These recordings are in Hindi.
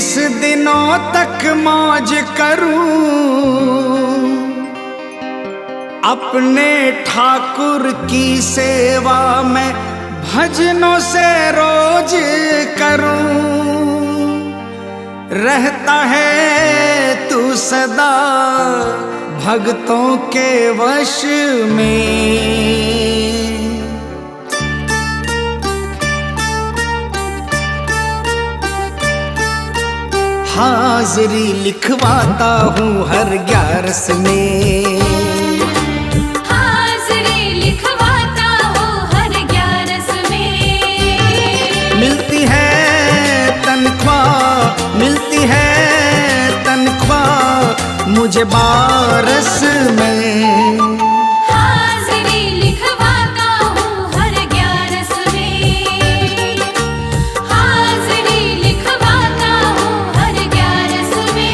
30 दिनों तक मौज करूं, अपने ठाकुर की सेवा में भजनों से रोज करूं। रहता है तू सदा भक्तों के वश में, हाजिरी लिखवाता हूँ हर 11 में, हाजिरी लिखवाता हूँ हर 11 में। मिलती है तनख्वाह, मिलती है तनख्वाह मुझे 12 में। हाजिरी लिखवाता हूँ हर 11 में, हाजिरी लिखवाता हूँ हर 11 में।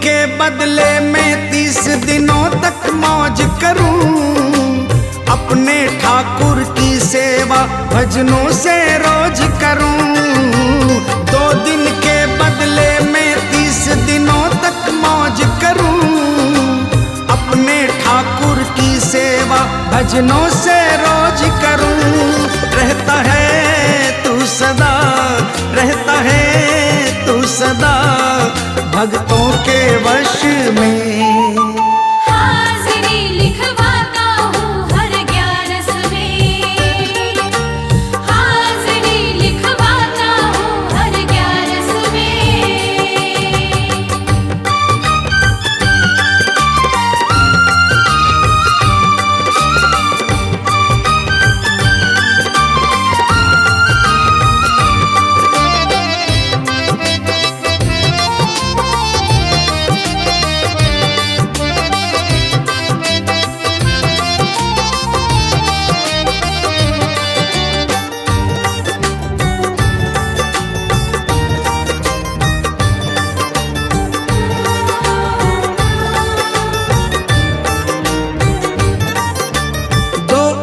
के बदले में 30 दिनों तक मौज करूं, अपने ठाकुर की सेवा भजनों से रोज करूं। 2 दिन के बदले में 30 दिनों तक मौज करूं, अपने ठाकुर की सेवा भजनों से रोज करूं। रहता है तू सदा, रहता है तू सदा भक्तों के वश में। हाजिरी लिखवाता हूँ हर 11 में, हाजिरी लिखवाता हूँ हर 11 में।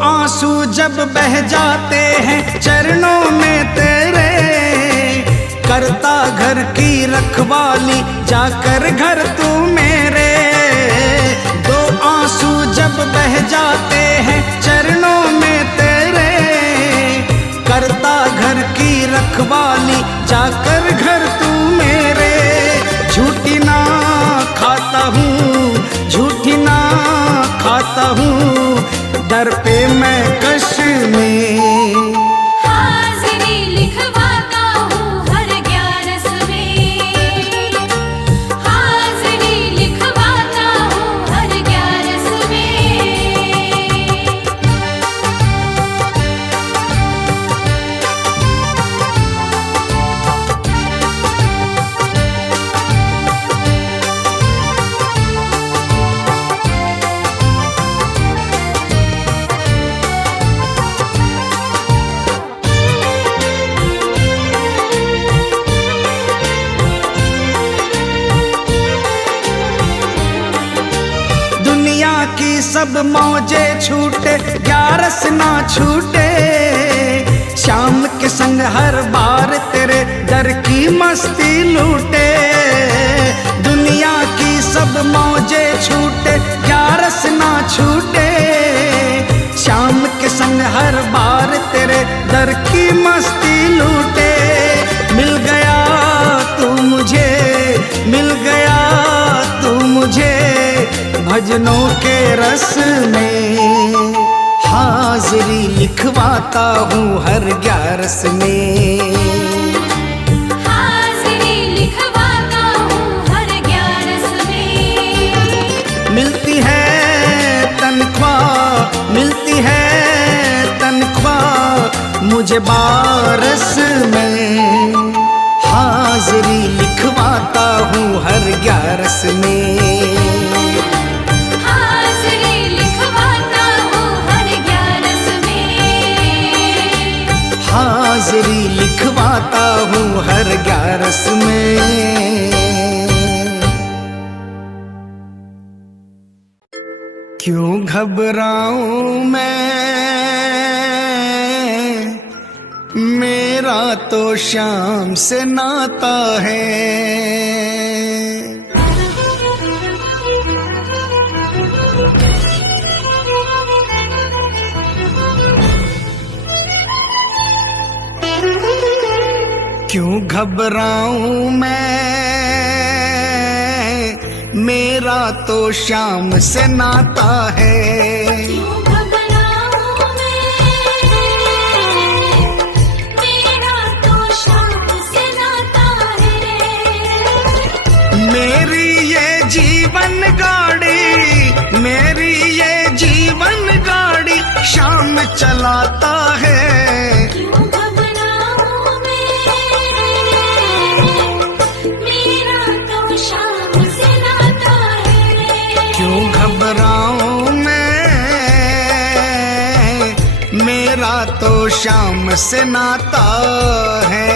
आंसू जब बह जाते हैं चरणों में तेरे, करता घर की रखवाली जाकर घर तू मेरे। 2 आंसू जब बह जाते हैं चरणों में तेरे, करता घर की रखवाली जाकर घर तू मेरे। झूठी ना खाता हूँ, झूठी ना खाता हूँ, दर पे मैं कश में। हाजिरी लिखवाता हूँ हर 11 में, हाजिरी लिखवाता हूँ हर 11 में। की सब मौजे छूटे 11 ना छूटे, शाम के संग हर बार तेरे दर की मस्ती लूटे। दुनिया की सब मौजे छूटे 11 ना छूटे, शाम के संग हर बार तेरे दर की मस्ती लूटे। मिल गया तू मुझे, मिल गया तू मुझे भजनों के रस में। हाजिरी लिखवाता हूँ हर 11 में, हाजिरी लिखवाता हूँ हर 11 में। मिलती है तनख्वाह, मिलती है तनख्वाह मुझे 12 में। हाजिरी लिखवाता हूँ हर 11 में। हाजिरी लिखवाता हूँ हर 11 में। हाजिरी लिखवाता हूँ हर 11 में। क्यों घबराऊं मैं, मेरा तो शाम से नाता है। क्यों घबराऊं मैं, मेरा तो शाम से नाता है। क्यों घबराऊं मैं, मेरा तो शाम से नाता है। मेरी ये जीवन गाड़ी, मेरी ये जीवन गाड़ी शाम चलाता है। क्यों घबराऊं मैं, मेरा तो शाम से नाता है। क्यों घबराऊं मैं, मेरा तो शाम से नाता है।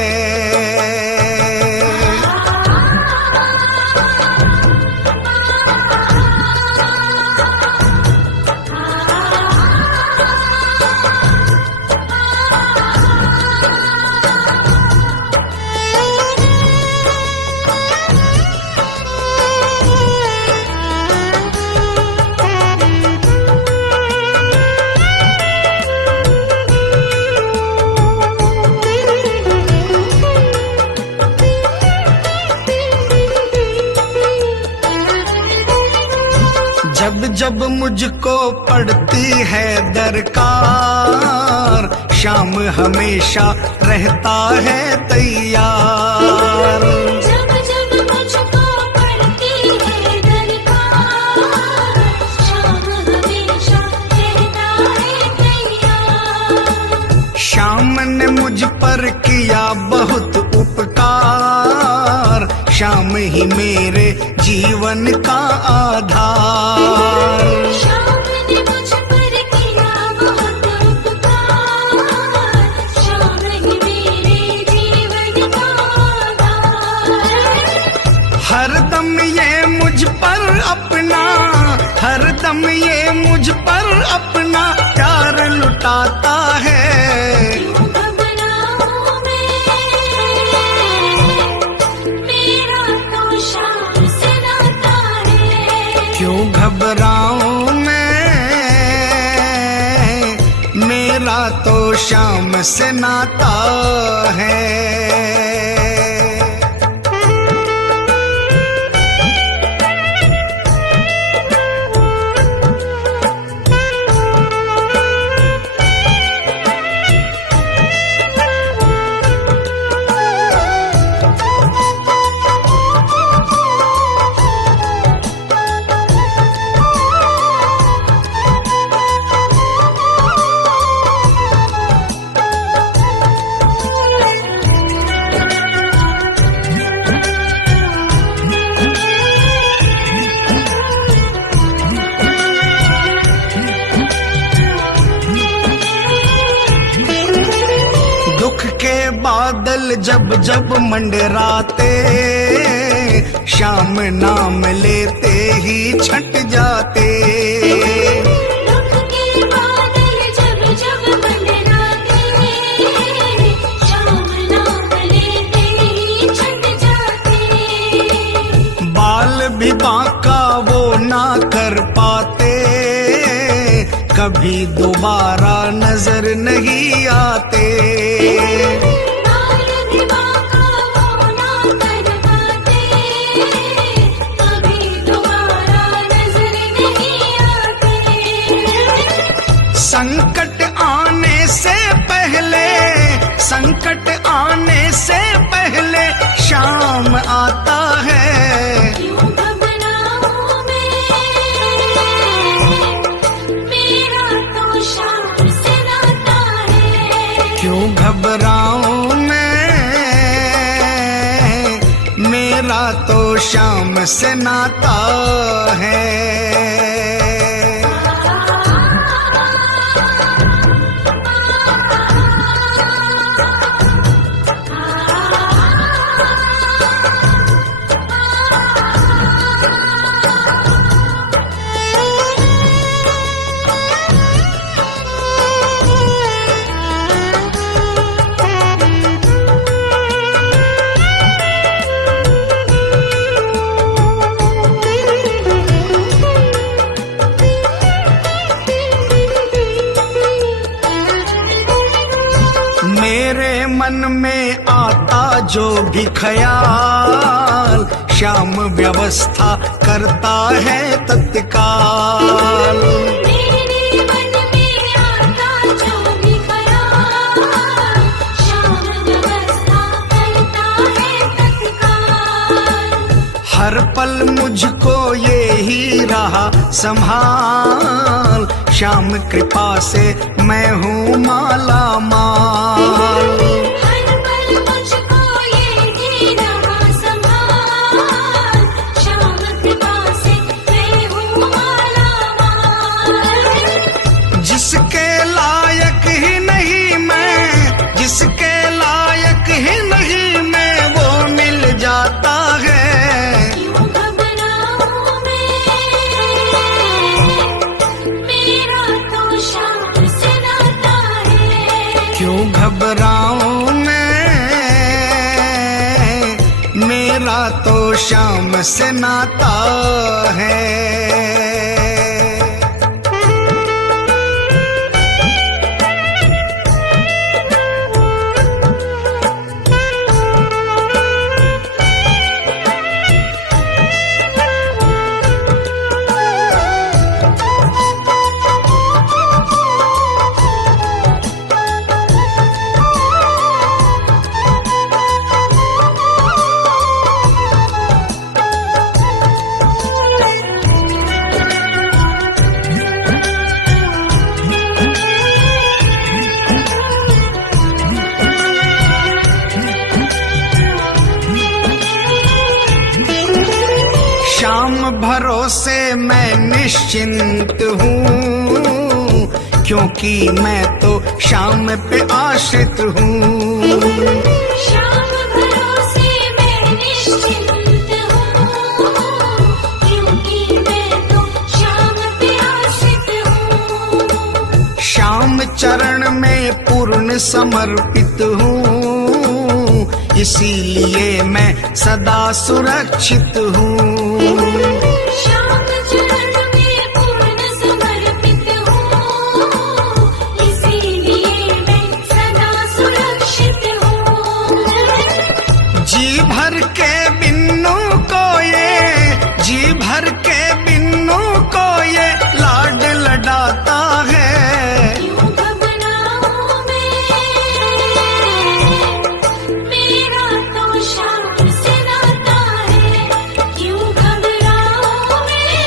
जब जब मुझको पड़ती है दरकार, शाम हमेशा रहता है तैयार। जब जब मुझको पड़ती है दरकार, शाम हमेशा रहता है तैयार। शाम ने मुझ पर किया बहुत उपकार, शाम ही मेरे जीवन का आधार। शाम ने मुझ पर किया बहुत उपकार, शाम ही मेरे जीवन का आधार। हरदम ये मुझ पर अपना, हरदम ये मुझ पर अपना प्यार लुटाता है। क्यों घबराऊं मैं, मेरा तो शाम से नाता है। क्यों घबराऊं मैं, मेरा तो शाम से नाता है। दुख के बादल जब जब मंडराते, शाम नाम लेते ही छट जाते। दुख के बादल जब जब मंडराते, शाम नाम लेते ही छट जाते। बाल भी बांका वो ना कर पाते, कभी दोबारा नजर नहीं आते। बाल भी बांका वो ना कर पाते, कभी दोबारा नजर नहीं आते। संकट आने से पहले, संकट आने से पहले शाम आता है। क्यों घबराऊं मैं, मेरा तो शाम से नाता है। क्यों घबराऊं मैं, मेरा तो शाम से नाता है। मेरे मन में आता जो भी ख्याल, श्याम व्यवस्था करता है तत्काल। मेरे मन में आता जो भी ख्याल, श्याम व्यवस्था करता है तत्काल। हर पल मुझको ये ही रहा संभाल, श्याम कृपा से मैं हूँ माला माल। हर पल मुझको ये ही रहा संभाल, श्याम कृपा से मैं हूँ माला माल। जिसके लायक ही नहीं मैं, जिसके लायक ही नहीं मैं, वो मिल जाता है। क्यों घबराऊं मैं, मेरा तो शाम से नाता है। क्यों घबराऊं मैं, मेरा तो शाम से नाता है। श्याम भरोसे मैं निश्चिंत हूँ, क्योंकि मैं तो श्याम पे आश्रित हूँ। श्याम भरोसे मैं निश्चिंत हूँ, क्योंकि मैं तो श्याम पे आश्रित हूँ। श्याम चरण में पूर्ण समर्पित हूँ, इसीलिए मैं सदा सुरक्षित हूँ। श्याम चरण में पूर्ण समर्पित हूँ, इसीलिए मैं सदा सुरक्षित हूँ। जी भर के बिन्नू को ये, जी भर के बिन्नू को ये लाड लडाता है। क्यों घबराऊं मैं, मेरा तो शाम से नाता है। क्यों घबराऊं मैं,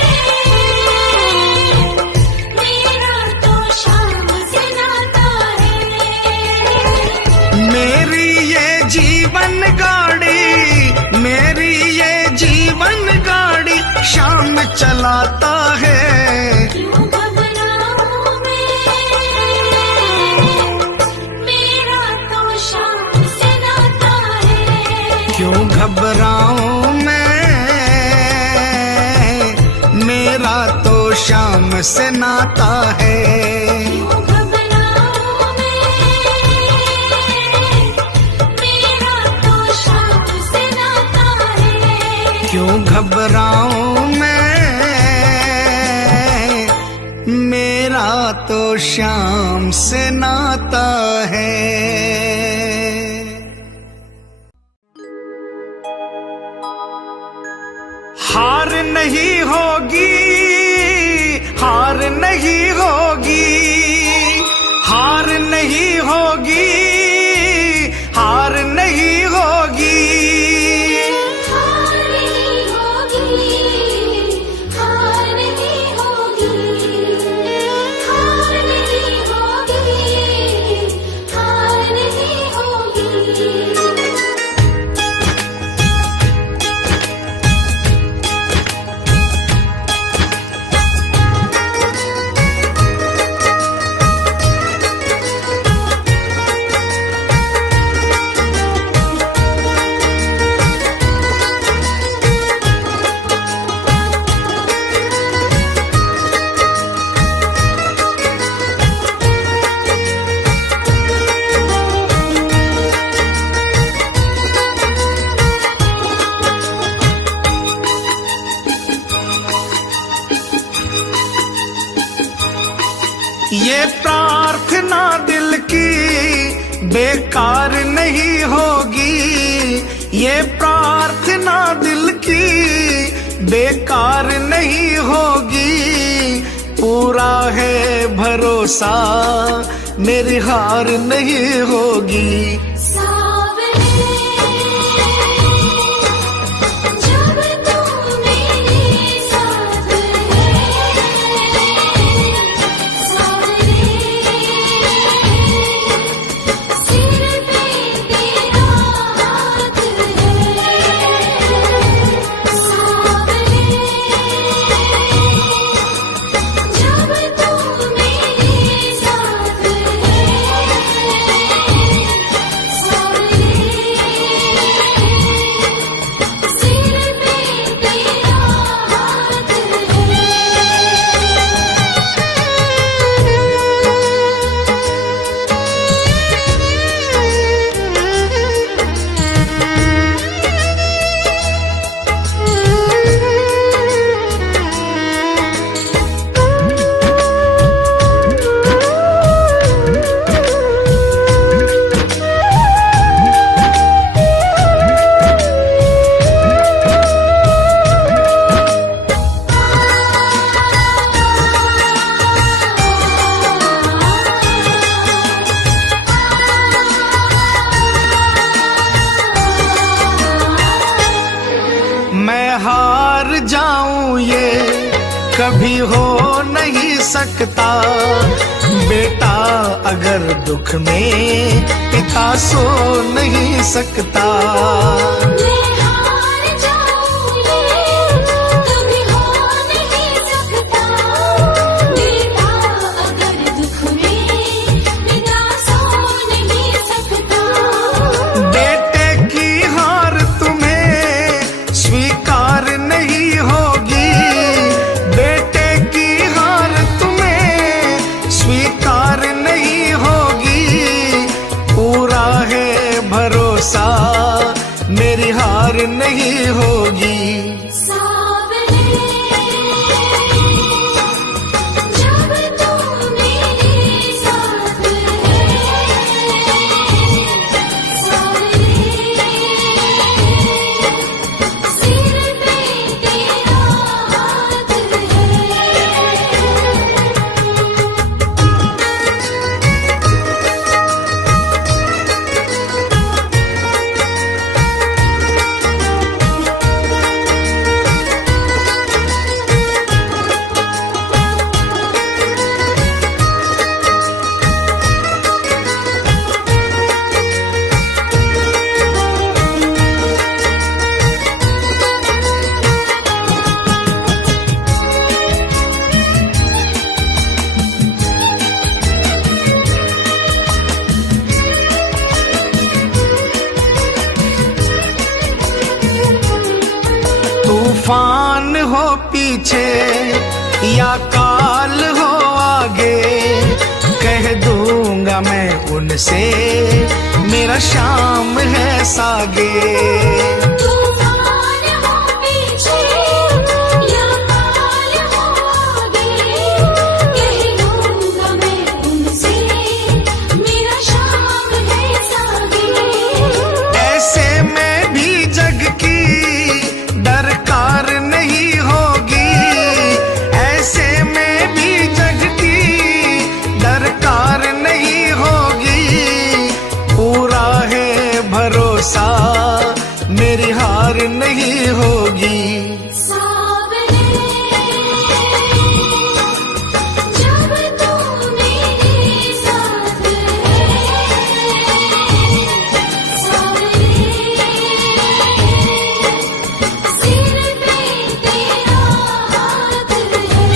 मेरा तो शाम से नाता है। मेरी ये जीवन गाड़ी, मेरी ये जीवन गाड़ी श्याम चलाता है। क्यों घबराऊं मैं, मेरा तो शाम से नाता है। क्यों घबराऊं मैं, मेरा तो श्याम से नाता है। क्यों घबराऊं मैं, मेरा तो शाम से नाता है। क्यों घबराऊं मैं, मेरा तो श्याम से नाता है। हार नहीं होगी, हार नहीं होगी, हार नहीं होगी, हार नहीं होगी। हार नहीं होगी, हार नहीं होगी, हार नहीं होगी, हार नहीं होगी। प्रार्थना दिल की बेकार नहीं होगी, ये प्रार्थना दिल की बेकार नहीं होगी। पूरा है भरोसा मेरी हार नहीं होगी। सावरे जब तू मेरे साथ है, सावरे सिर पे तेरा हाथ है, सावरे जब तू मेरे साथ है, सावरे सिर पे तेरा हाथ है। मैं हार जाऊं ये कभी हो नहीं सकता। बेटा अगर दुख में पिता सो नहीं सकता। मैं हार जाऊं ये कभी हो नहीं सकता। बेटा अगर दुख में पिता सो नहीं सकता। बेटे की हार तुम्हें स्वीकार नहीं होगी। बेटे की हार तुम्हें स्वीकार नहीं होगी। पूरा है भरोसा मेरी हार नहीं होगी। सावरे जब तू मेरे साथ है, सावरे सिर पे तेरा हाथ है। तूफान हो पीछे या काल हो आगे, कह दूंगा मैं उनसे मेरा शाम है सागे। तूफान हो पीछे या काल हो आगे, कह दूंगा मैं उनसे मेरा शाम है सागे। ऐसे में भी जग की दरकार नहीं होगी। ऐसे में भी जग की दरकार नहीं होगी। पूरा है भरोसा मेरी हार नहीं होगी। सावरे जब तू मेरे साथ है, सावरे सिर पे तेरा हाथ है।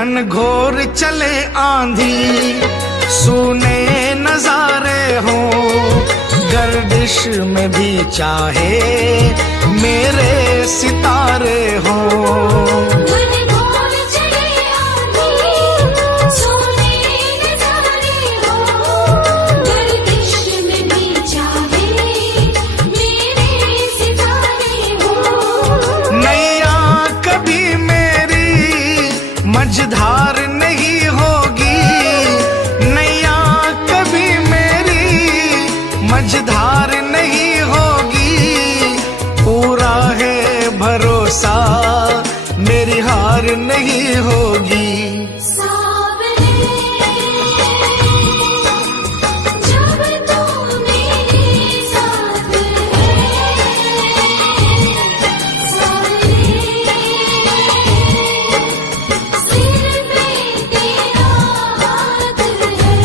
घन घोर चले आंधी, सुने नजारे हो, गर्दिश में भी चाहे मेरे सितारे हो। घनघोर चले आंधी, सोने नजारे हो, गर्दिश में भी चाहे मेरे सितारे हो। नैया कभी मेरी मझधार नहीं होगी, नैया कभी मेरी मझधार नहीं होगी, पूरा है भरोसा मेरी हार नहीं होगी। सावरे जब तू मेरे साथ है, सावरे सिर पे तेरा हाथ है।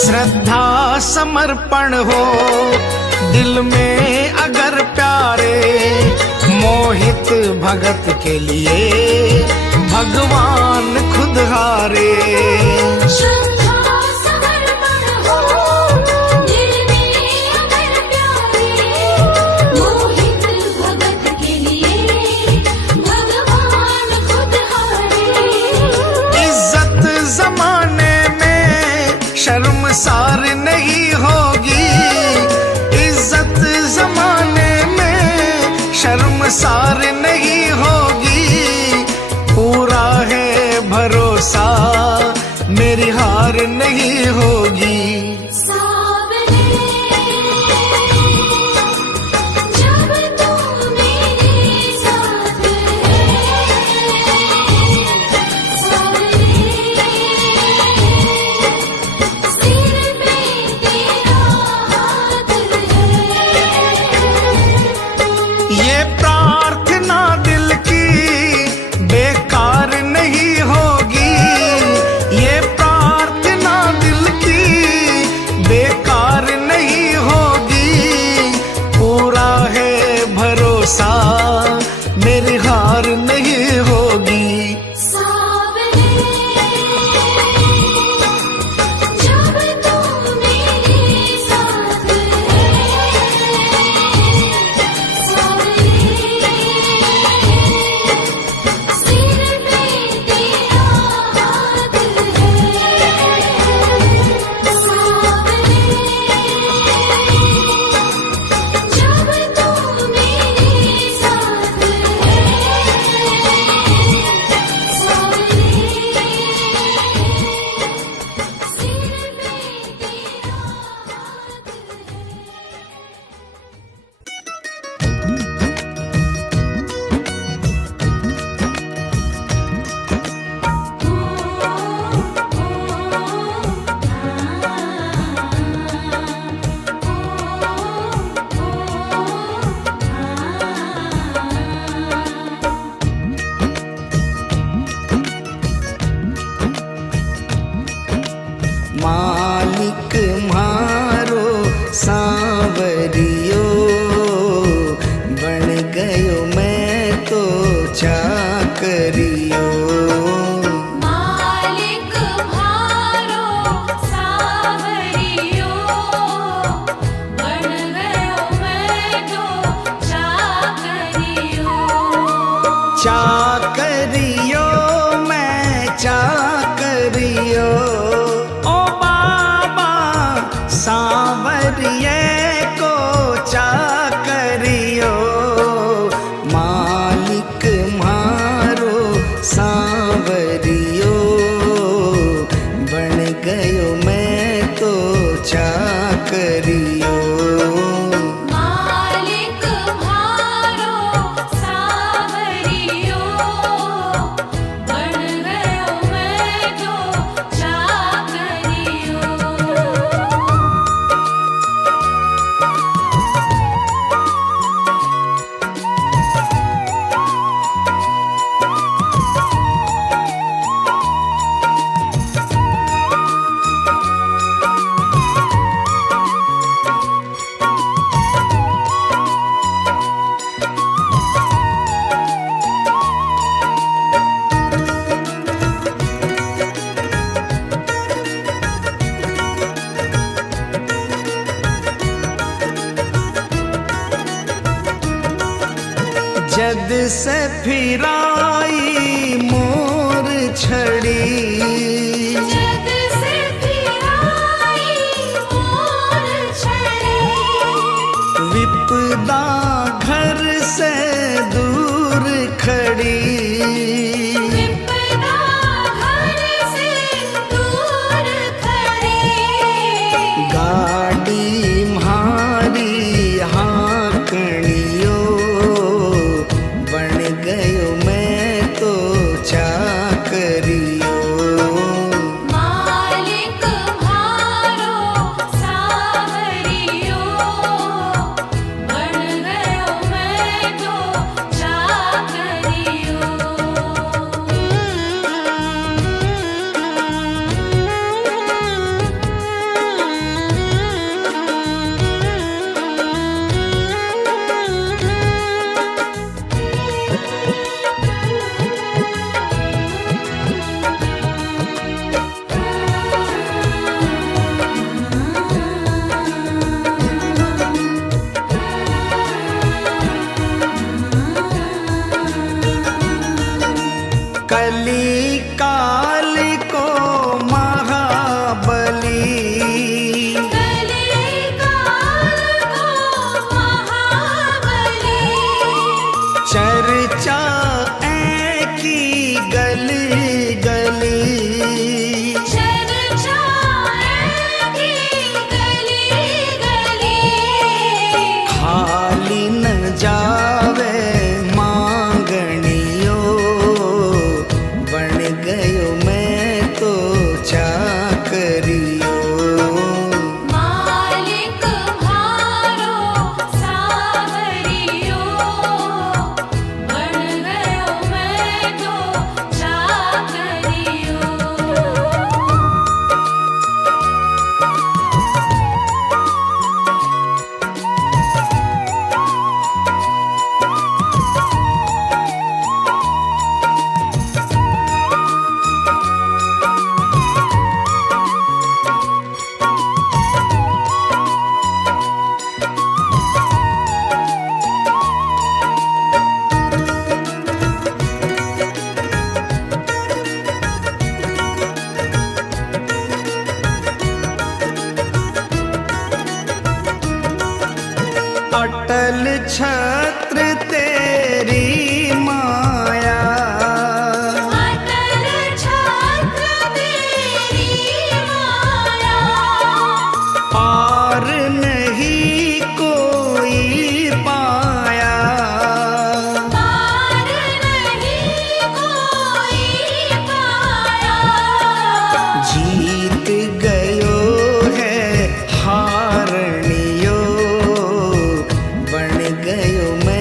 श्रद्धा समर्पण हो दिल में अगर प्यारे, मोहित भगत के लिए भगवान खुद हारे। श्रद्धा समर्पण हो दिल में अगर प्यारे, मोहित भगत के लिए भगवान खुद हारे। इज्जत जमाने में शर्मसार नहीं होगी, इज्जत जमाने में शर्मसार नहीं होगी, पूरा है भरोसा मेरी हार नहीं होगी। सावरे जब तू मेरे साथ है, सावरे सिर पे तेरा हाथ है। ये प्रार्थना दिल की बेकार नहीं होगी, ये प्रार्थना दिल की बेकार नहीं होगी, पूरा है भरोसा मेरी हार नहीं होगी। सावरे जब तू मेरे साथ है, सावरे सिर पे तेरा हाथ है। सावरे जब तू मेरे साथ मालिक मारो सांवरियो, बन गयो मैं तो चाकरियो। मालिक भारो सावरियो, बन गयो मैं तो चाकरियो। चाकरियो मैं चाकरियो, ओ बाबा सांवरिये को चाकरियो। मालिक मारो सांवरियो, बन गयो मैं तो चाकरियो। मालिक म्हारो सावरियो, बन गयो मैं तो चाकरियो। जद से फिराई मोर छड़ी, जद से फिराई मोर छड़ी, विपदा घर से दूर खड़ी। विपदा घर से दूर खड़ी, गाड़ी म्हारी हाँकणियो, बन गयो मैं तो चाकरियो। मालिक म्हारो सावरियो, बन गयो मैं तो चाकरियो। कली काल को महाबली, कली काल को महाबली, चर्चा की गली गली। चर्चा की गली गली, खाली न जावे मांगणियो, बन गयो मैं तो चाकरियो। मालिक म्हारो सावरियो, बन गयो मैं तो चाकरियो। अटल छत्र तेरी माया, अटल छत्र तेरी माया, और नहीं कोई पाया। पार नहीं कोई पाया। जीत गयो है हारणियो, बन गयो मैं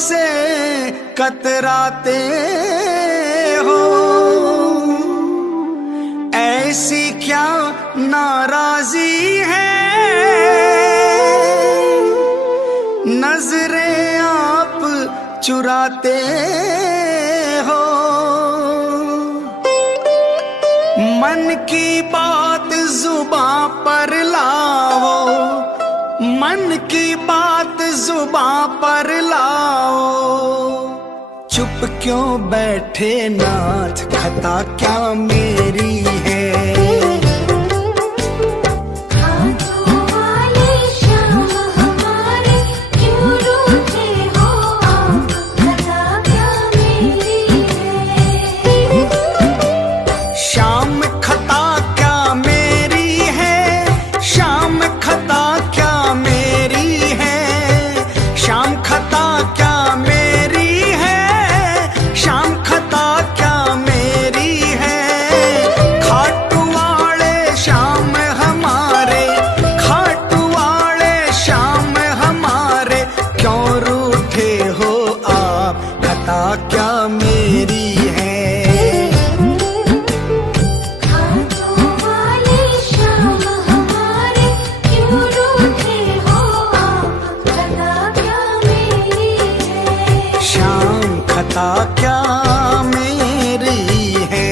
से कतराते हो, ऐसी क्या नाराजी है, नजरें आप चुराते हो। मन की बात जुबां पर लाओ, मन की बात जुबां पर लाओ। चुप क्यों बैठे नाथ, खता क्या मेरी है। हाथों वाले श्याम हमारे क्यों रूठे हो आप, खता क्या मेरी है। शाम खता क्या मेरी है, शाम खता क्या मेरी है, शाम खता क्या मेरी है, शाम खता क्या मेरी है। खाटू वाले श्याम हमारे, खाटू वाले श्याम हमारे क्यों रूठे हो आप, खता क्या मेरी है। हाथों वाले श्याम हमारे क्यों रूठे हो आप, खता क्या मेरी है। शाम खता क्या मेरी है।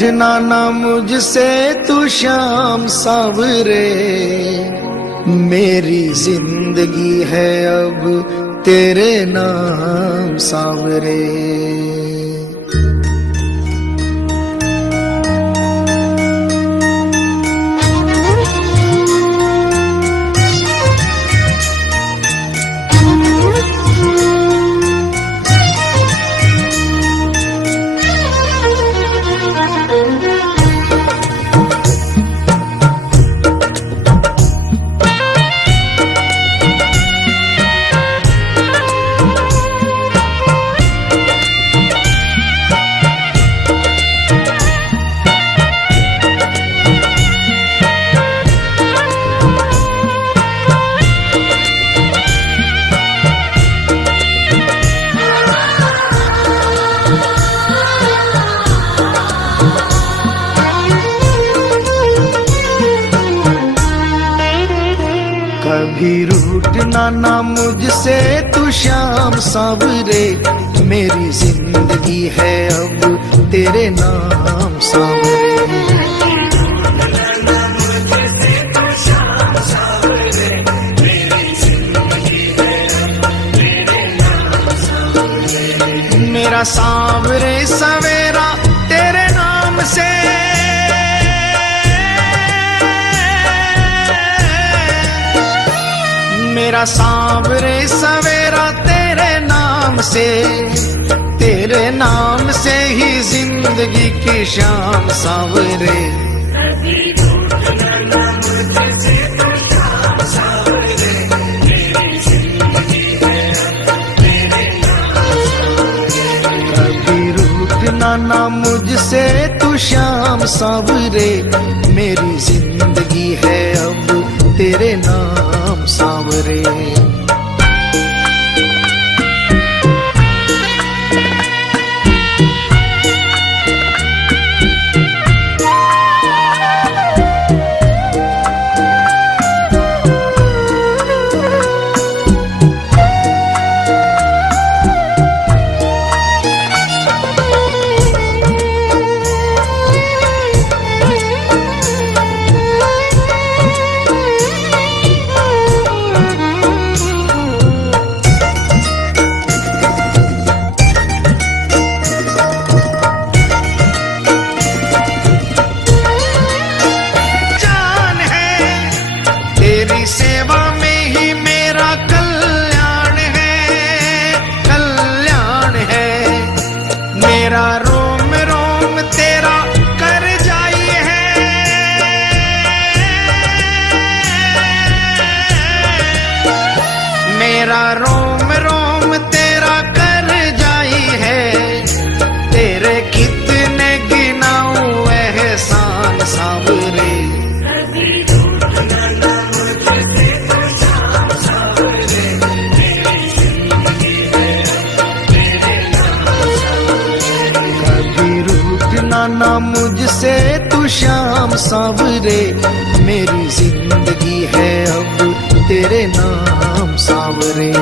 रूठना ना मुझसे तू श्याम सावरे, मेरी जिंदगी है अब तेरे नाम सावरे। कभी रूठना ना मुझसे तू श्याम सावरे, मेरी जिंदगी है अब तेरे नाम सावरे। मेरा सांवरे सवेरा तेरे नाम से, मेरा सांवरे सवेरा तेरे नाम से, तेरे नाम से ही जिंदगी की शाम सांवरे। कभी रूठना ना मुझसे तू श्याम सांवरे, मेरी जिंदगी है अब तेरे नाम सांवरे। सेवा में ही मेरा कल्याण है, कल्याण है। मेरा रोम रोम तेरा कर जाई है, मेरा रोम रोम तेरा कर जाई है। तेरे कितने गिनाऊं एहसान सांवरे, ना मुझसे तू श्याम सांवरे, मेरी जिंदगी है अब तेरे नाम सांवरे।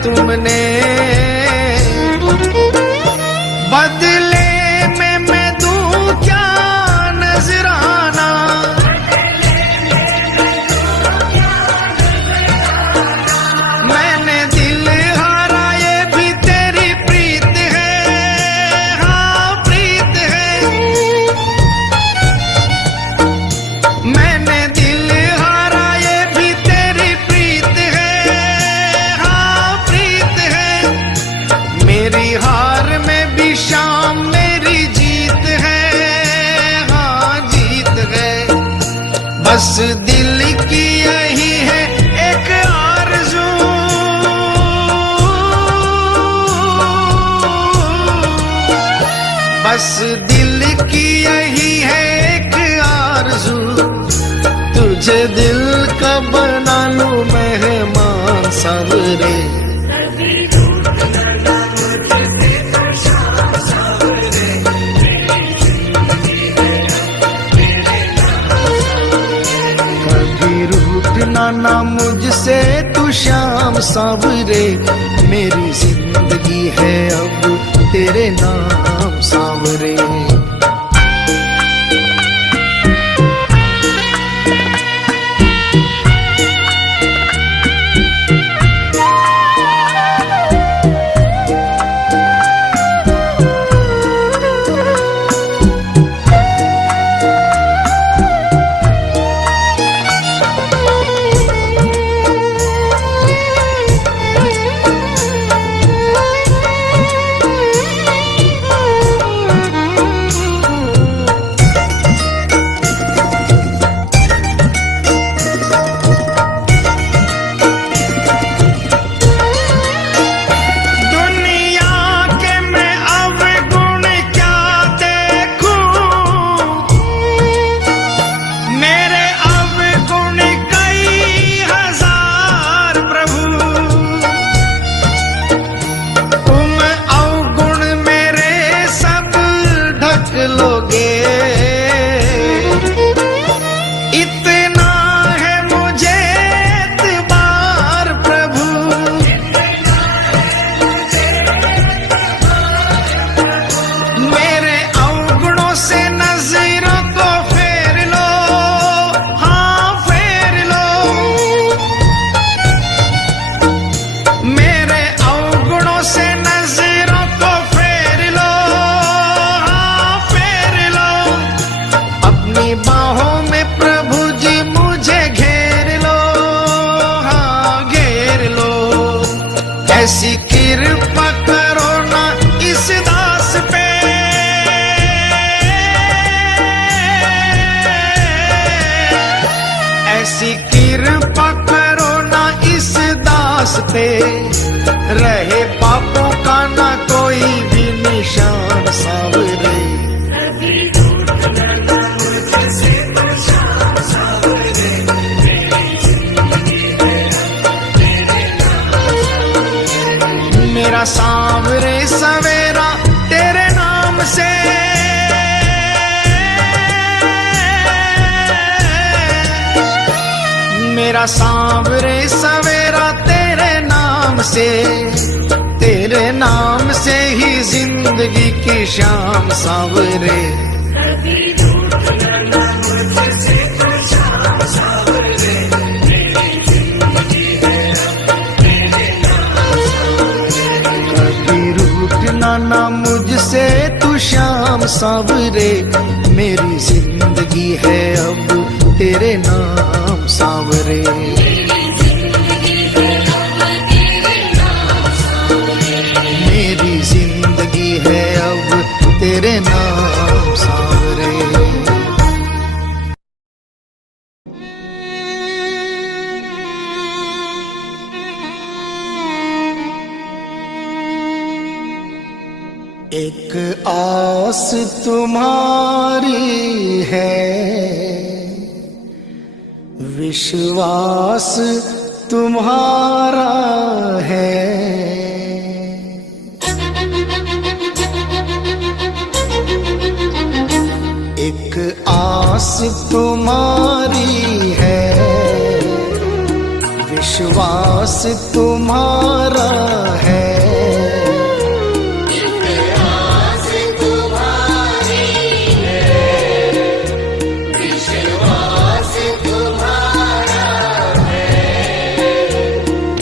तुमने बदले में मैं दूं क्या नजराना, बस दिल की यही है एक आरज़ू, बस दिल की यही है एक आरज़ू, तुझे दिल का बना लूं मेहमान सावरे। ना मुझसे तू श्याम सावरे, मेरी जिंदगी है अब तेरे नाम सावरे। ऐसी कृपा करो ना इस दास पे, ऐसी कृपा करो ना इस दास पे, रहे पापों का ना कोई भी निशान सावरे। मेरा सांवरे सवेरा तेरे नाम से, मेरा सांवरे सवेरा तेरे नाम से, तेरे नाम से ही जिंदगी की शाम सांवरे। ना मुझसे तू श्याम सावरे, मेरी जिंदगी है अब तेरे नाम सावरे। मेरी जिंदगी है अब तेरे नाम सावरे। एक आस तुम्हारी है, विश्वास तुम्हारा है, एक आस तुम्हारी है, विश्वास तुम्हारा है,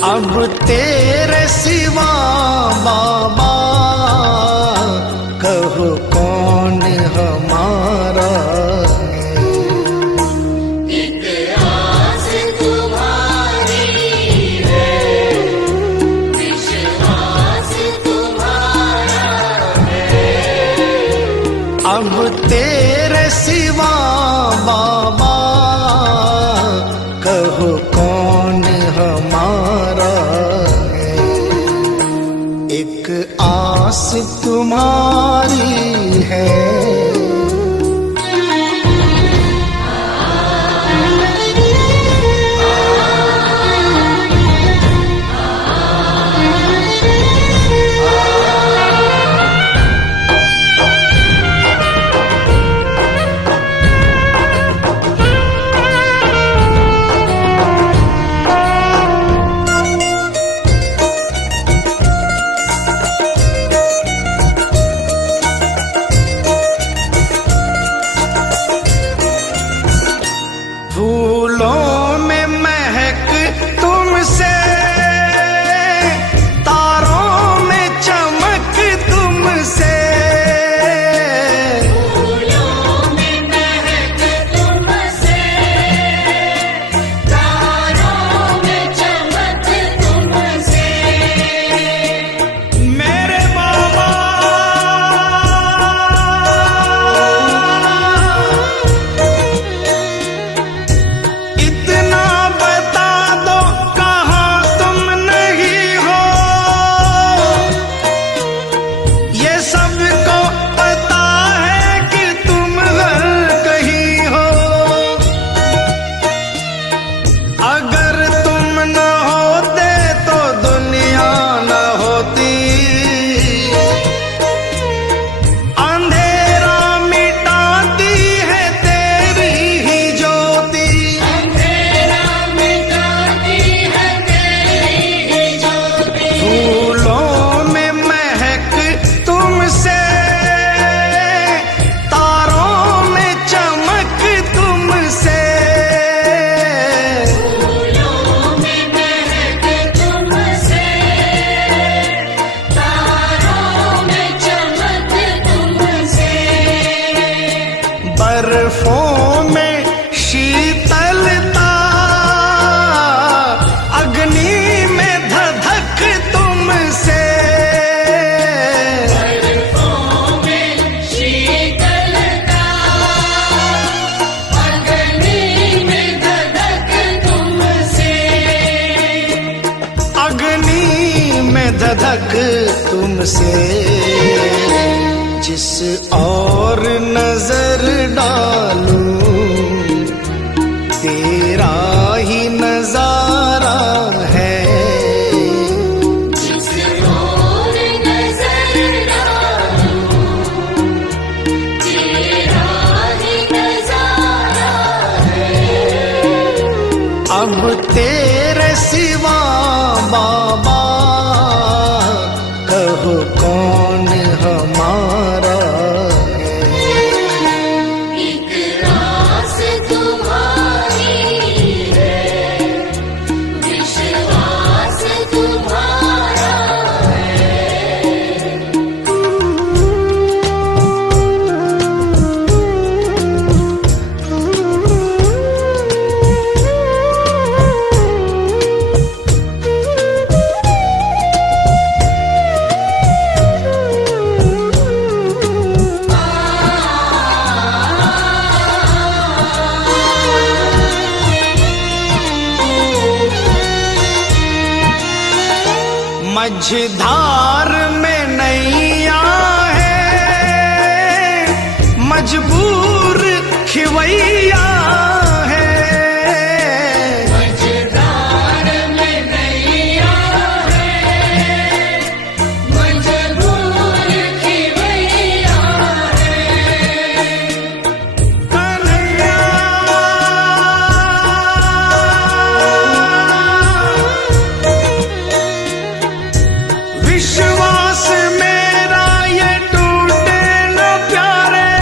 अब तेरे सिवा बाबा कहो कौन हमारा है। एक आस तुम्हारी है, विश्वास तुम्हारा है, अब तेरे सिवा बाबा तुम्हारी है। फूलों में महक तुमसे, तारों में चमक तुमसे, फूलों में महक तुमसे, तारों में चमक तुमसे, मेरे बाबा इतना बता दो कहाँ तुम नहीं हो, ये सबको पता है कि तुम हर कहीं हो। अगर तुम न होते तो दुनिया न होती, अंधेरा मिटाती है तेरी ही ज्योति। अंधेरा मिटाती है तेरी ही ज्योति, फूलों में महक तुमसे, तारों में चमक तुमसे, फूलों में महक तुमसे, तारों में चमक तुमसे, बर्फों में शीतलता, अग्नि में धधक तुमसे, बर्फों में शीतलता, अग्नि में धधक तुमसे, अग्नि में धधक तुमसे। जिस और नजर डालूं तेरा ही नजारा है। जिस ओर नजर डालूं तेरा ही नजारा है। अब तेरे सिवा बाबा कहो कौन हमारा है। एक रास तुम्हारी है, विश्वास तुम्हारा है। मझधार में नैया है, मजबूर खिवैया है। मझधार में नैया है, मजबूर खिवैया है। कन्हैया विश्वास मेरा ये टूटे न प्यारे,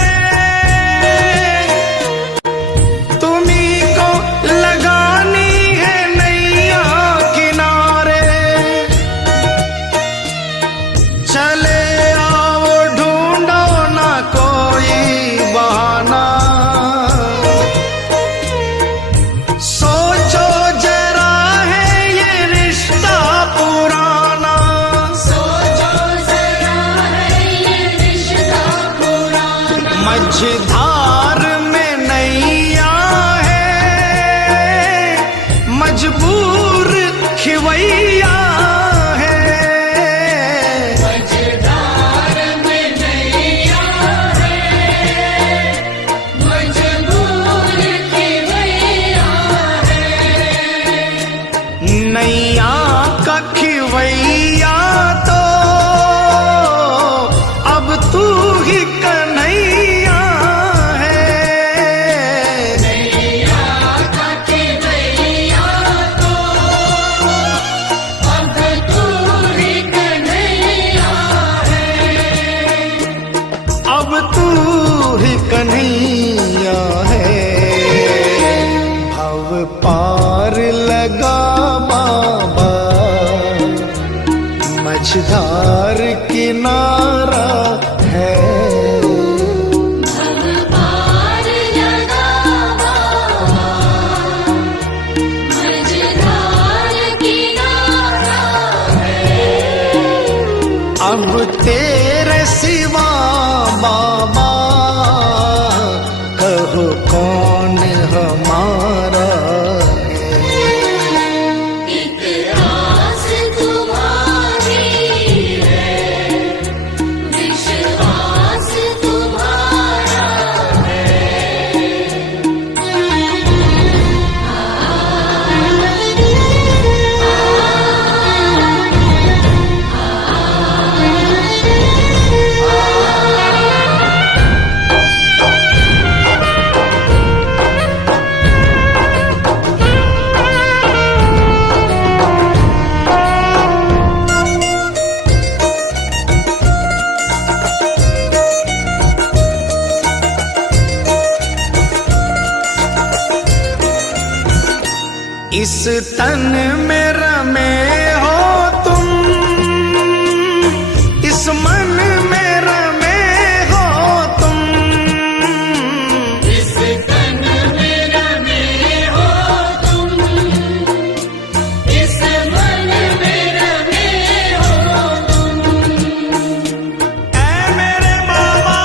मझधार किनारा है। भवपार लगा मझधार किनारा है। अब तेरे सिवा बाबा कहो कौन हमारा है। एक आस तुम्हारी है, विश्वास तुम्हारा है। इस तन में रमे हो तुम, इस मन में रमे हो तुम। इस तन में रमे हो तुम, इस मन में रमे हो तुम। ऐ मेरे बाबा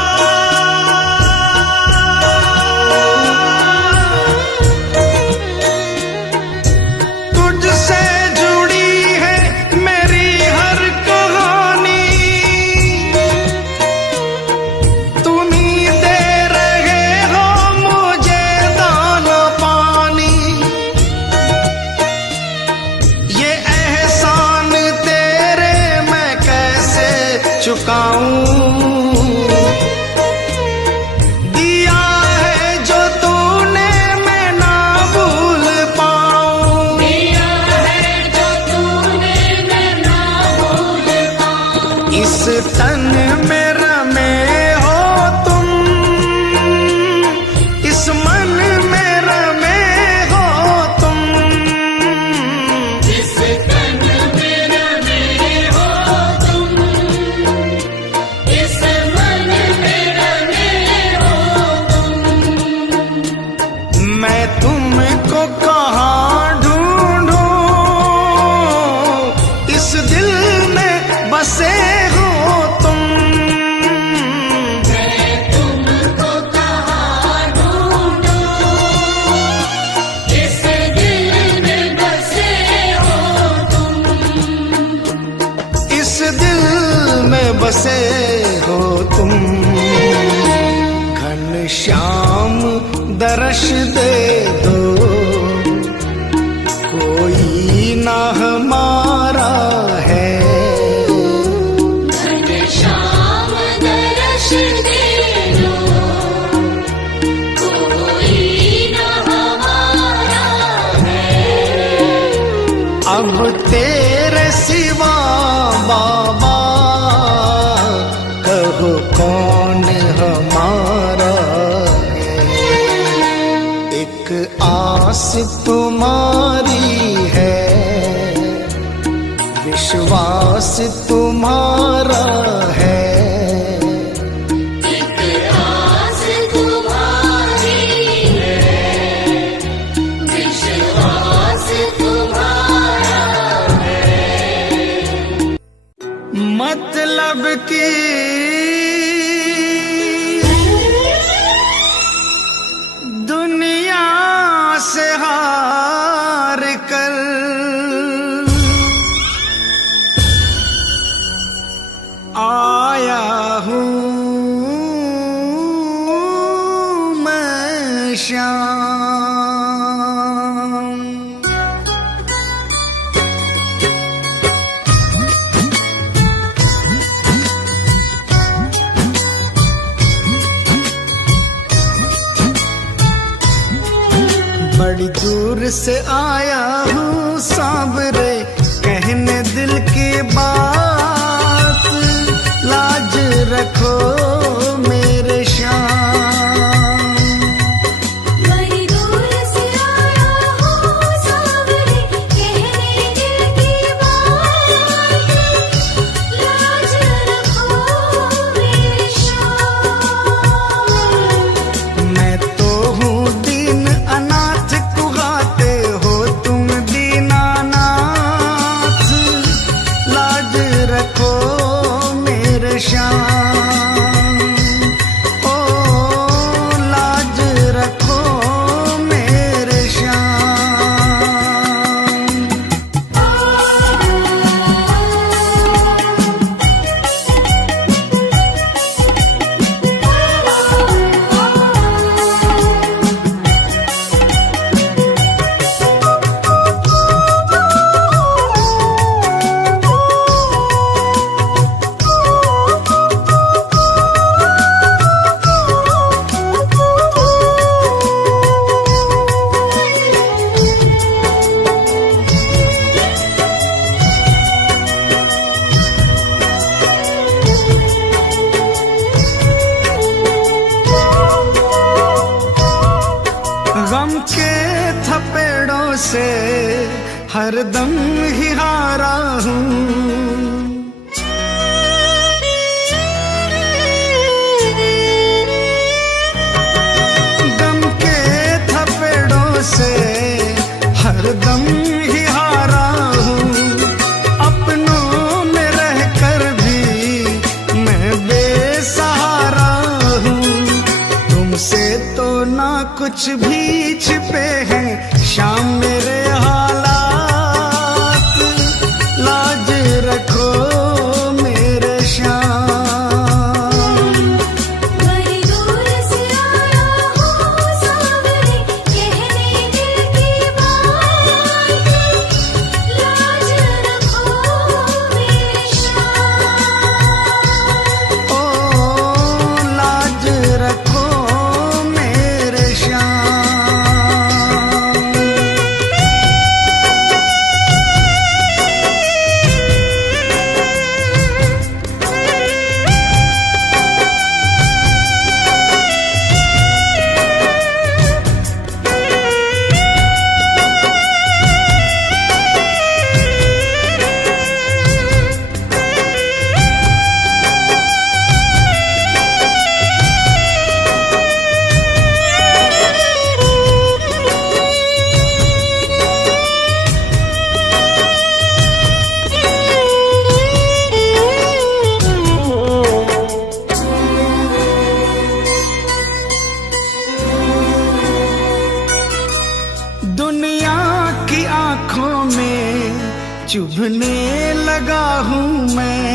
तुझसे जुड़ी है मेरी हर कहानी। तुम्ही दे रहे हो मुझे दाना पानी। ये एहसान तेरे मैं कैसे चुकाऊं। दिया है जो तूने मैं ना भूल पाऊं। दिया है जो तूने मैं ना भूल पाऊं। इस तन में रमे हो तुम, इस मन में रमे हो तुम। इस तन में रमे हो तुम, इस मन में रमे हो तुम। मैं तुमको कहाँ ढूंढूं, इस दिल में बसे हो तुम। मैं तुमको कहाँ ढूंढूं, इस दिल में बसे हो तुम। इस दिल में बसे हो तुम। घनश्याम दर्श दे दो, कोई ना हमारा है। घनश्याम दर्श दे दो, कोई न हमारा है। अब तेरे सिवा बाबा कहो कौन हमारा है। एक आस तुम्हारी है, विश्वास तुम्हारा है। एक आस तुम्हारी है, विश्वास तुम्हारा है। मतलब की दुनिया से हार कर आया हूँ मैं श्याम। बड़ी दूर से आया हूँ सांवरे, कहने दिल की बात। लाज रखो मेरे श्याम। बड़ी दूर से आया हूँ सांवरे, कहने दिल की बात। रखो मेरे श्याम, ओ लाज रखो मेरे श्याम। गम के थपेड़ों से हरदम ही हारा हूँ, गम के थपेड़ों से हरदम ही हारा हूँ। अपनों में रहकर भी मैं बेसहारा हूँ। तुमसे तो ना कुछ भी छिपे हैं शाम मेरे हालात, लाज रखो मेरे श्याम। बड़ी दूर से आया हूँ सावरे, कहने दिल की बात, लाज रखो मेरे श्याम। ओ लाज रखो मेरे श्याम। दुनिया की आंखों में चुभने लगा हूँ मैं,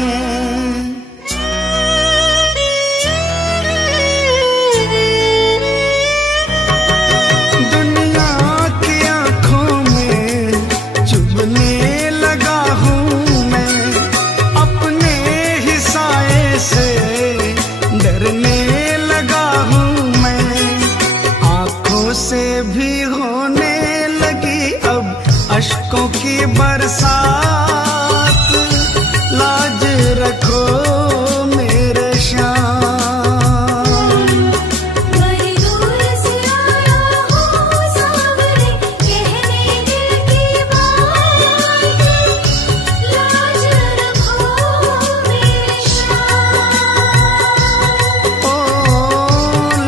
दुनिया की आंखों में चुभने लगा हूँ मैं। अपने ही साए से डरने लगा हूँ मैं। आंखों से भी होने लगी अब अश्कों की बरसात, लाज रखो मेरे श्याम। बड़ी दूर से आया हूँ सावरे, कहने दिल की बात, लाज रखो मेरे श्याम। ओ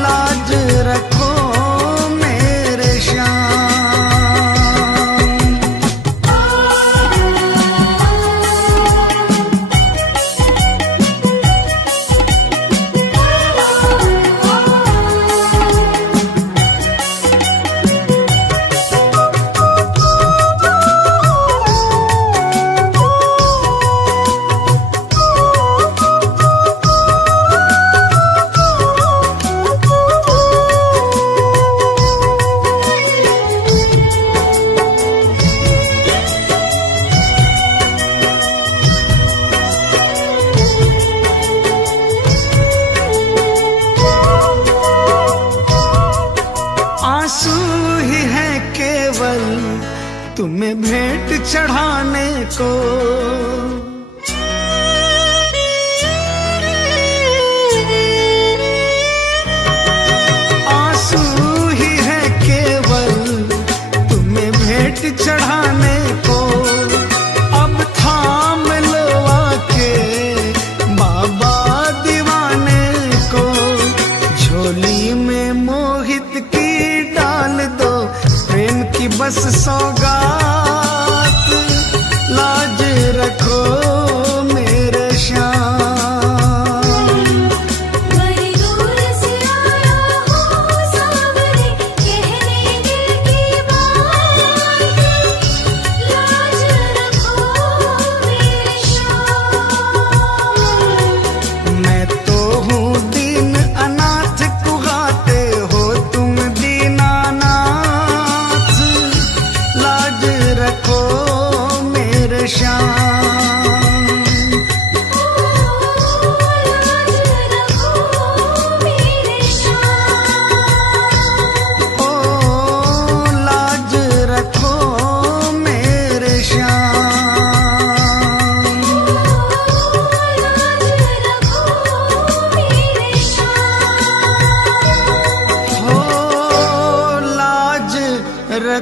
लाज रखो मेरे श्याम। आंसू ही है केवल तुम्हें भेंट चढ़ाने को, आंसू ही है केवल तुम्हें भेंट चढ़ाने को। अब थाम लो आके बाबा दीवाने को, झोली में मोहित की डाल दो प्रेम की बस सौगात, लाज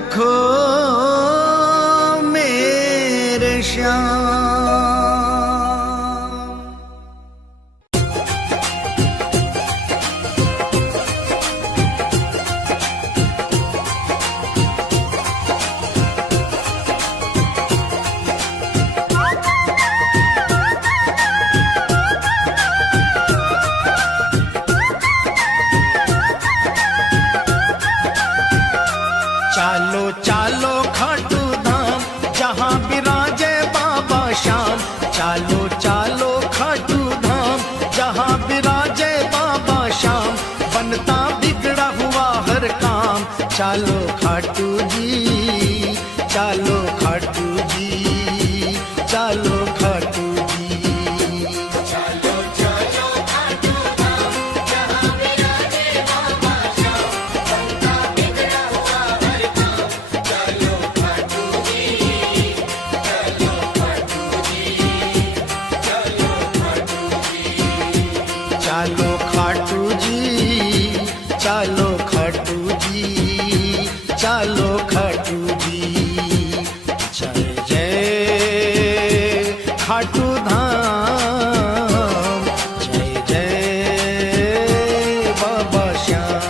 रखो मेरे श्याम। चालो चालो खाटू धाम जहाँ विराजे बाबा श्याम। चालो चालो खाटू धाम जहाँ विराजे बाबा श्याम। बनता बिगड़ा हुआ हर काम। चालो खाटू जी, चालो खाटू जी, चालो खाटू जी। चलो चलो खाटू धाम जहाँ विराजे बाबा श्याम। बनता बिगड़ा हुआ हर काम। चलो खाटू जी, चलो खाटू जी, चलो खाटू जी। चालो खाटू जी, चालो खाटू जी, चालो खाटू जी। जय जय खाटू धाम, जय जय बाबा श्याम।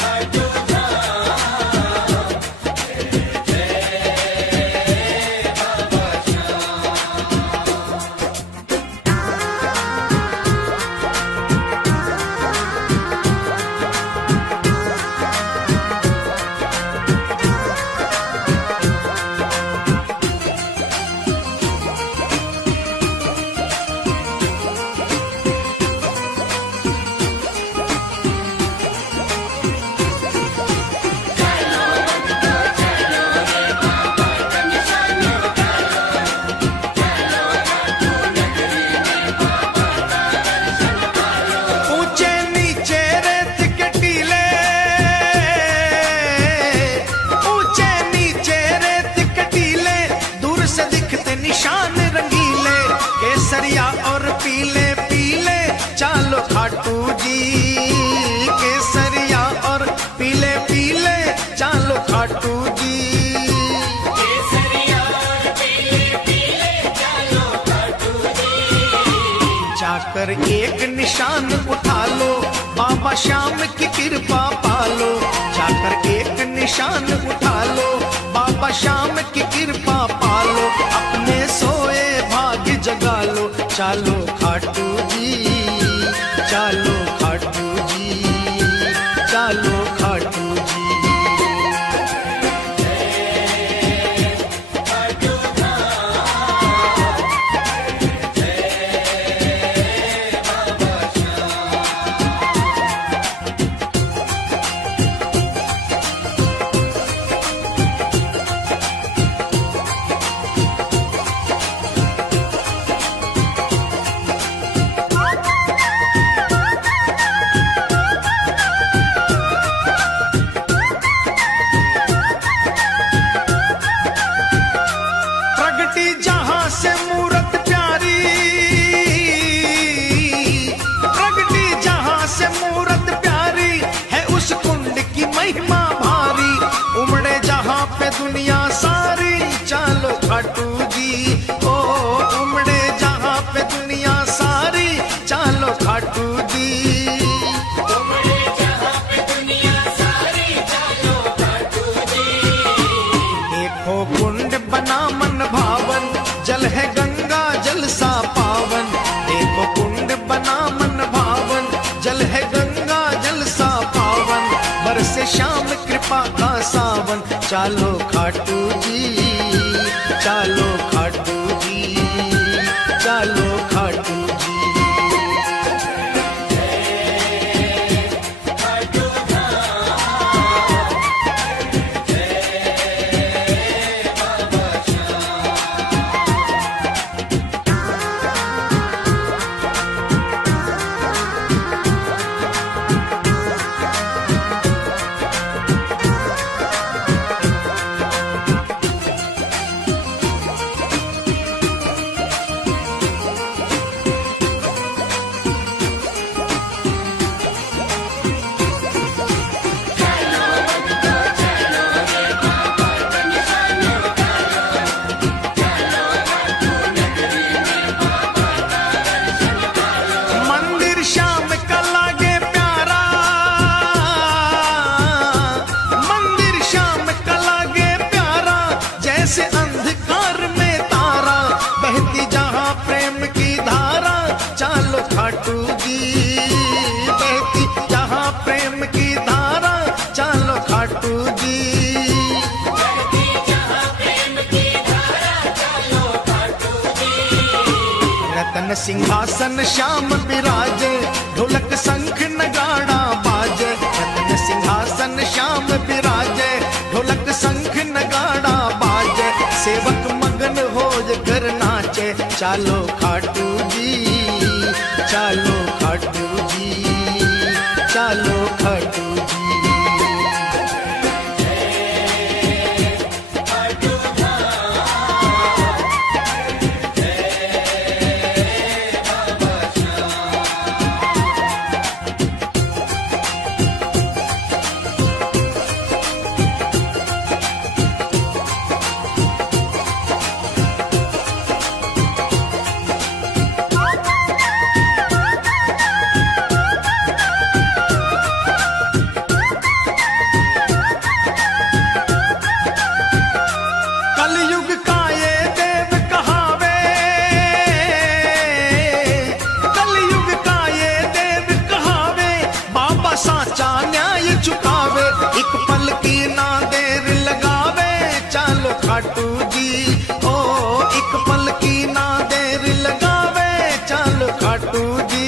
खाटू धाम जय जय बाबा श्याम। ऊंचे नीचे रेत के टीले, ऊंचे नीचे रेत के टीले। दूर से दिखते निशान रंगीले, केसरिया और पीले पीले। चालो खाटू जी, केसरिया और पीले पीले। चालो खाटू जी। केसरिया और पीले पीले। चलो खाटू जी। जाकर एक निशान उठा लो, बाबा श्याम की कृपा पालो। जाकर एक निशान उठा लो, बाबा श्याम की कृपा पालो। अपने सोए भाग्य जगा लो। चालो खाटू जी, चालो खाटू जी, चालो खाटू जी। खाटू धाम जय बाबा श्याम। प्रगटी जहां से मूरत प्यारी, प्रगटी जहां से मूरत प्यारी। है उस कुंड की महिमा भारी, उमड़े जहां पे दुनिया सारी। चालो खाटू जी, ओ उमड़े जहां पे दुनिया सारी। चालो खाटू जी। उमड़े जहाँ पे दुनिया सारी। चलो खाटू जी। देखो कुंड बना मन भावन, जल है गंगा जल सा पावन। देखो कुंड बना मन भावन, जल है गंगा जल सा पावन। बरसे श्याम कृपा का सावन। चालो खाटू जी, चालो खाटू जी, चालो खाटू जी। खाटू धाम जय बाबा श्याम। रत्न सिंहासन श्याम विराजे, ढोलक शंख नगाड़ा बाजे। रत्न सिंहासन श्याम विराजे, ढोलक शंख नगाड़ा बाजे। सेवक मगन हो कर नाचे, चालो खाटू जी, चालो खाटू जी, चालो खाटू जी। कलयुग का ये देव कहावे, कलयुग का ये देव कहावे, बाबा साचा न्याय चुकावे। एक पल की ना देर लगावे, चालो खाटू जी। ओ एक पल की ना देर लगावे, चालो खाटू जी।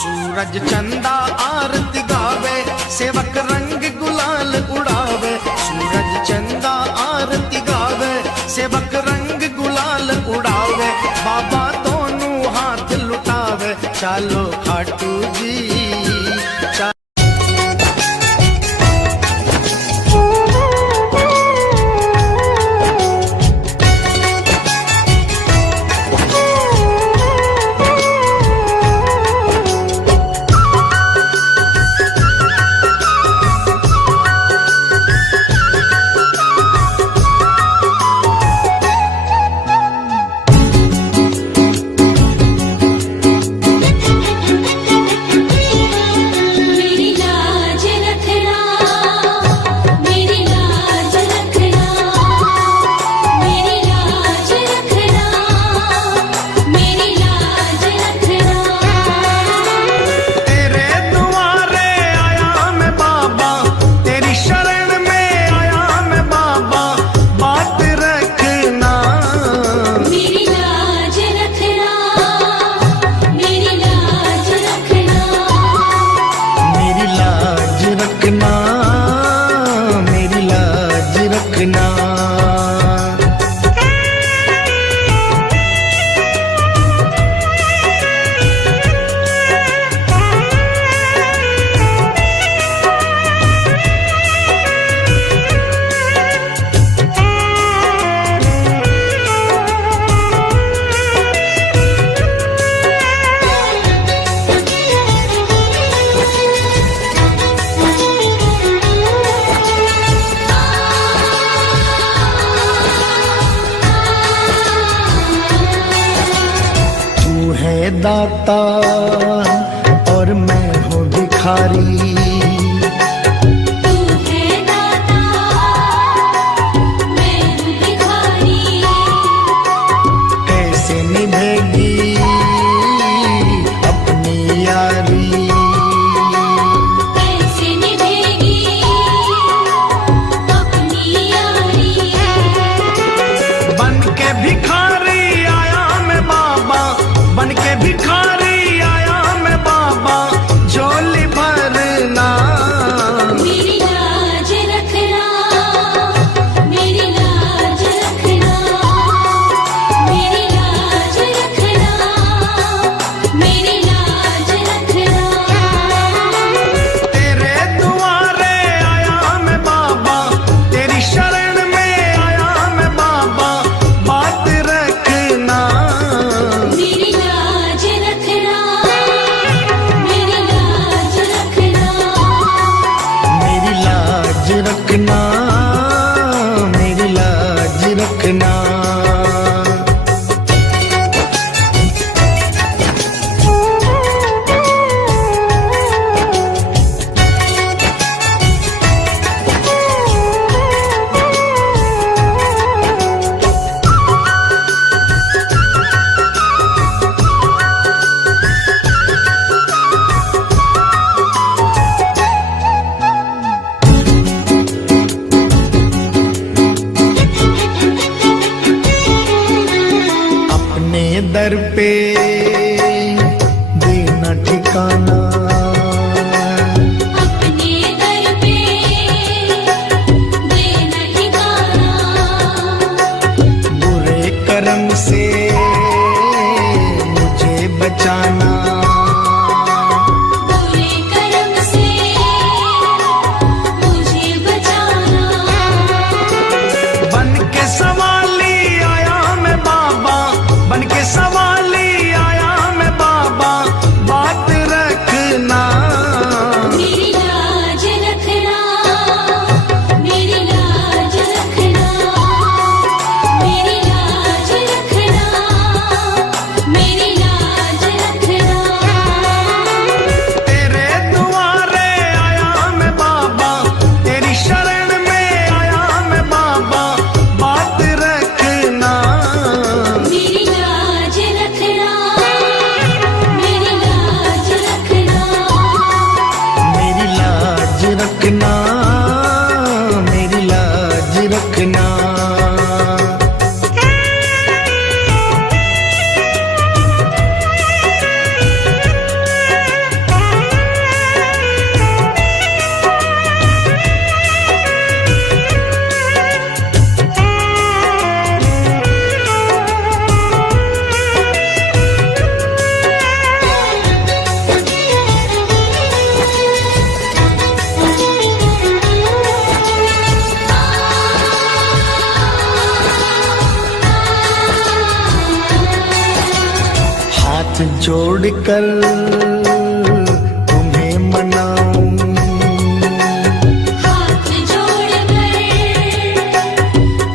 सूरज चंदा आरती गावे, सेवक रंग गुलाल उड़ावे। सूरज चंदा आरती गावे, सेवक रंग गुलाल उड़ावे। बाबा दोनों हाथ लुटावे, चालो खाटू जी। मेरी लाज रखना। छोड़कर तुम्हें मनाऊं, हाथ जोड़कर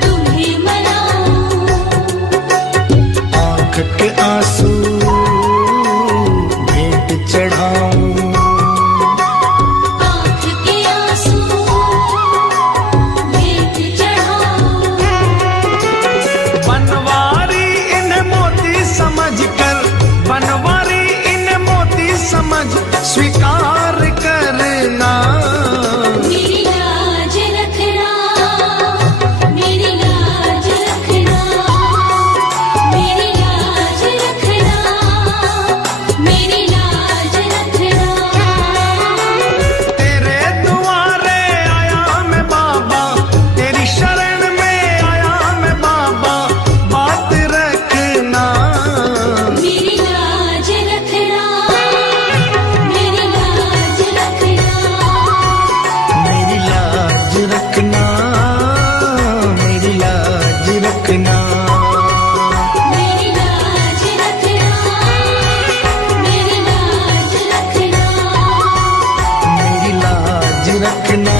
तुम्हें मनाऊं, आंख के आंसू भेंट चढ़ाऊं, आँख के आंसू भेंट चढ़ाऊं। बनवारी इन मोती समझकर, बनवारी इन मोती समझ स्वीकार करना। मेरी लाज रखना, मेरी लाज रखना, मेरी लाज रखना, मेरी लाज रखना। तेरे दुआरे आया मैं बाबा, तेरी शरण में आया मैं बाबा, बात रखना। मेरी लाज रखना, मेरी लाज रखना, मेरी लाज रखना, मेरी लाज रखना, मेरी लाज रखना, मेरी लाज रखना। मेरी लाज रखना।